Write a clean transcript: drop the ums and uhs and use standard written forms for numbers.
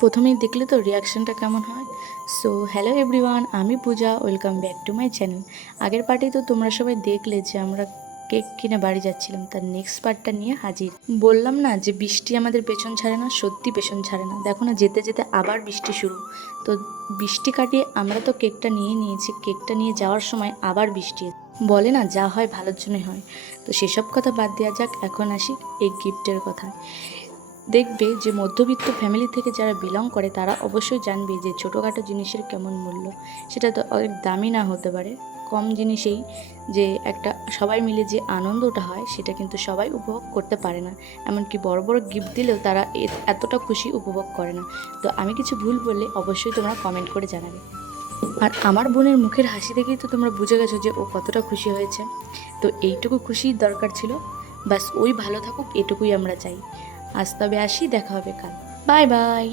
প্রথমেই দেখলে তো রিয়াকশানটা কেমন হয়। সো হ্যালো এভরিওয়ান, আমি Puja, welcome back to my channel. আগের পার্টেই তো তোমরা সবাই দেখলে যে আমরা কেক কিনে বাড়ি যাচ্ছিলাম, তার নেক্সট পার্টটা নিয়ে হাজির। বললাম না যে বৃষ্টি আমাদের পেছন ছাড়ে না, সত্যি পেছন ছাড়ে না। দেখো না, যেতে যেতে আবার বৃষ্টি শুরু। তো বৃষ্টি কাটিয়ে আমরা তো কেকটা নিয়ে নিয়েছি, কেকটা নিয়ে যাওয়ার সময় আবার বৃষ্টি। বলে না, যা হয় ভালোর জন্যই হয়। তো সেসব কথা বাদ দেওয়া যাক, এখন আসি এই গিফটের কথায়। দেখবে যে মধ্যবিত্ত ফ্যামিলি থেকে যারা বিলং করে তারা অবশ্যই জানবে যে ছোটোখাটো জিনিসের কেমন মূল্য। সেটা তো অনেক দামি না হতে পারে, কম জিনিসেই যে একটা সবাই মিলে যে আনন্দটা হয় সেটা কিন্তু সবাই উপভোগ করতে পারে না। এমনকি বড় বড় গিফট দিলেও তারা এতটা খুশি উপভোগ করে না। তো আমি কিছু ভুল বললে অবশ্যই তোমরা কমেন্ট করে জানাবে। আর আমার বোনের মুখের হাসি দেখেই তো তোমরা বুঝে গেছো যে ও কতটা খুশি হয়েছে। তো এইটুকু খুশির দরকার ছিল, বাস ওই ভালো থাকুক এটুকুই আমরা চাই। আজ তবে আসি, দেখা হবে কাল। Bye bye.